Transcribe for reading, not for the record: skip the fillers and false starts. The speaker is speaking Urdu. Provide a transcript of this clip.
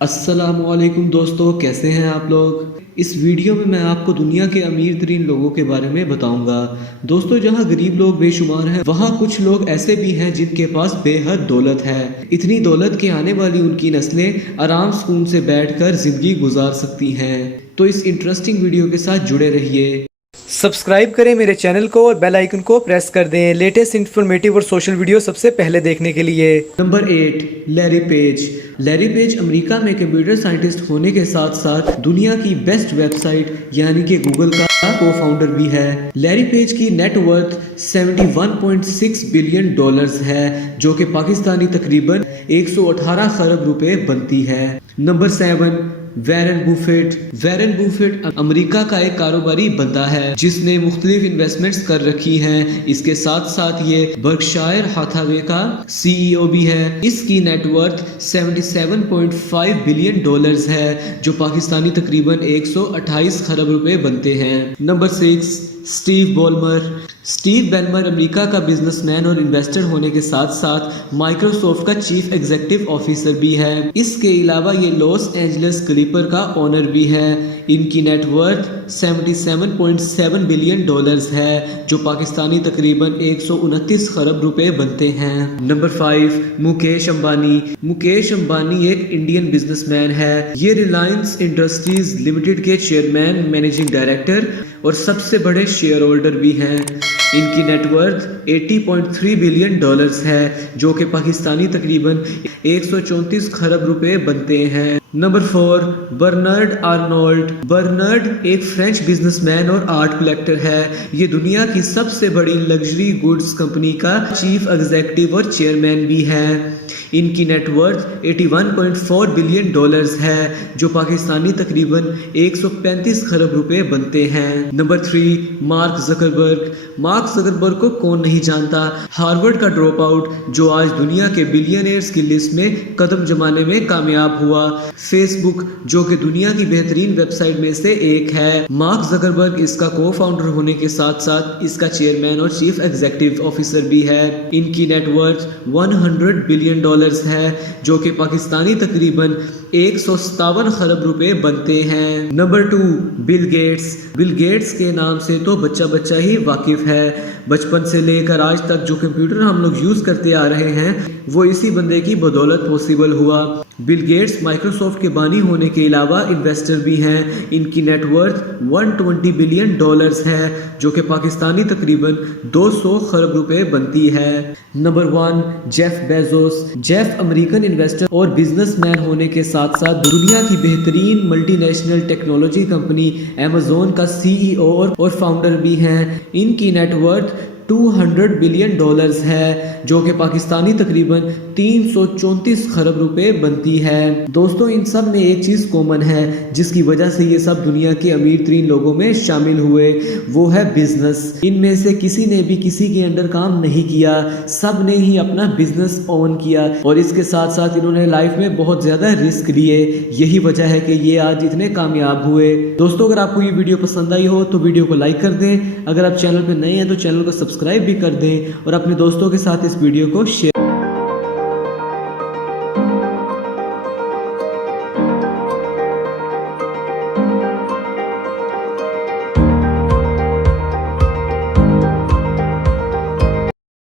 السلام علیکم دوستو، کیسے ہیں آپ لوگ؟ اس ویڈیو میں میں آپ کو دنیا کے امیر ترین لوگوں کے بارے میں بتاؤں گا۔ دوستو، جہاں غریب لوگ بے شمار ہیں وہاں کچھ لوگ ایسے بھی ہیں جن کے پاس بے حد دولت ہے۔ اتنی دولت کے آنے والی ان کی نسلیں آرام سکون سے بیٹھ کر زندگی گزار سکتی ہیں۔ تو اس انٹرسٹنگ ویڈیو کے ساتھ جڑے رہیے۔ سبسکرائب کریں میرے چینل کو اور بیل آئیکن کو پریس کر دیں لیٹسٹ انفارمیٹیو اور سوشل ویڈیو سب سے پہلے دیکھنے کے لیے۔ Number 8، Larry Page. Larry Page امریکہ میں کمپیوٹر سائنٹسٹ ہونے کے ساتھ ساتھ دنیا کی بیسٹ ویب سائٹ یعنی کہ گوگل کا کو فاؤنڈر بھی ہے۔ لیری پیج کی نیٹ ورتھ 71.6 بلین ڈالرز ہے، جو کہ پاکستانی تقریباً 118 خرب روپے بنتی ہے۔ Number 7، Warren Buffett. Warren Buffett امریکہ کا ایک کاروباری بندہ ہے جس نے مختلف انویسٹمنٹس کر رکھی ہیں۔ اس کے ساتھ ساتھ یہ برکشائر ہاتھاوے کا CEO بھی ہے۔ اس کی نیٹ ورتھ 77.5 بلین ڈالرز ہے، جو پاکستانی تقریباً 128 خرب روپے بنتے ہیں۔ Number 6، Steve Ballmer. Steve Ballmer امریکہ کا بزنس مین اور انویسٹر ہونے کے ساتھ ساتھ مائکروسافٹ کا چیف ایگزیکٹو آفیسر بھی ہے۔ اس کے علاوہ یہ لاس اینجلس کلیپر کا اونر بھی ہے۔ ان کی نیٹ ورتھ 77.7 بلین ڈالرز ہے، جو پاکستانی تقریباً 129 خرب روپے بنتے ہیں۔ نمبر 5، مکیش امبانی۔ مکیش امبانی ایک انڈین بزنس مین ہے۔ یہ ریلائنس انڈسٹریز لمیٹڈ کے چیئرمین، مینیجنگ ڈائریکٹر اور سب سے بڑے شیئر ہولڈر بھی ہیں۔ ان کی نیٹ ورتھ 80.3 بلین ڈالرز ہے، جو کہ پاکستانی تقریباً 134 خرب روپے بنتے ہیں۔ Number 4، Bernard Arnault. برنارڈ ایک فرینچ بزنس مین اور آرٹ کلیکٹر ہے۔ یہ دنیا کی سب سے بڑی لگژری گڈز کمپنی کا چیف ایگزیکٹو اور چیئرمین بھی ہے۔ ان کی نیٹ ورتھ 81.4 بلین ڈالرز ہے، جو پاکستانی تقریباً 135 خرب روپے بنتے ہیں۔ Number 3، mark Zuckerberg. Mark Zuckerberg کو کون نہیں جانتا؟ ہارورڈ کا ڈراپ آؤٹ جو آج دنیا کے بلینئرز کی لسٹ میں قدم جمانے میں کامیاب ہوا۔ فیس بک جو کہ دنیا کی بہترین ویب سائٹ میں سے ایک ہے۔ مارک زکربرگ اس کا کو فاؤنڈر ہونے کے ساتھ ساتھ اس کا چیئرمین اور چیف ایگزیکٹو آفیسر بھی ہے۔ ان کی نیٹ ورتھ 100 بلین ڈالرز ہے، جو کہ پاکستانی تقریباً 157 خرب روپے بنتے ہیں۔ Number 2، Bill Gates. Bill Gates کے نام سے تو بچہ ہی واقف ہے۔ بچپن سے لے کر آج تک جو کمپیوٹر ہم لوگ یوز کرتے آ رہے ہیں وہ اسی بندے کی بدولت پاسبل ہوا۔ بل گیٹس مائکروسافٹ کے بانی ہونے کے علاوہ انویسٹر بھی ہیں۔ ان کی نیٹ ورتھ 120 بلین ڈالرز ہے، جو کہ پاکستانی تقریباً 200 خرب روپے بنتی ہے۔ Number 1، Jeff Bezos. Jeff American investor اور بزنس مین ہونے کے ساتھ ساتھ دنیا کی بہترین multinational technology company Amazon کا CEO اور فاؤنڈر بھی ہیں۔ ان کی نیٹ ورتھ 200 بلین ڈالرز ہے، جو کہ پاکستانی تقریباً 334 خرب روپے بنتی ہے۔ دوستو، ان سب میں ایک چیز کامن ہے جس کی وجہ سے یہ سب دنیا کے امیر ترین لوگوں میں شامل ہوئے، وہ ہے بزنس۔ ان میں سے کسی نے بھی کسی کے انڈر کام نہیں کیا، سب نے ہی اپنا بزنس اون کیا اور اس کے ساتھ ساتھ انہوں نے لائف میں بہت زیادہ رسک لیے۔ یہی وجہ ہے کہ یہ آج اتنے کامیاب ہوئے۔ دوستو، اگر آپ کو یہ ویڈیو پسند آئی ہو تو ویڈیو کو لائک کر دیں۔ اگر آپ چینل پہ نئے ہیں تو چینل کو سبسکرائب بھی کر دیں اور اپنے دوستوں کے ساتھ اس ویڈیو کو شیئر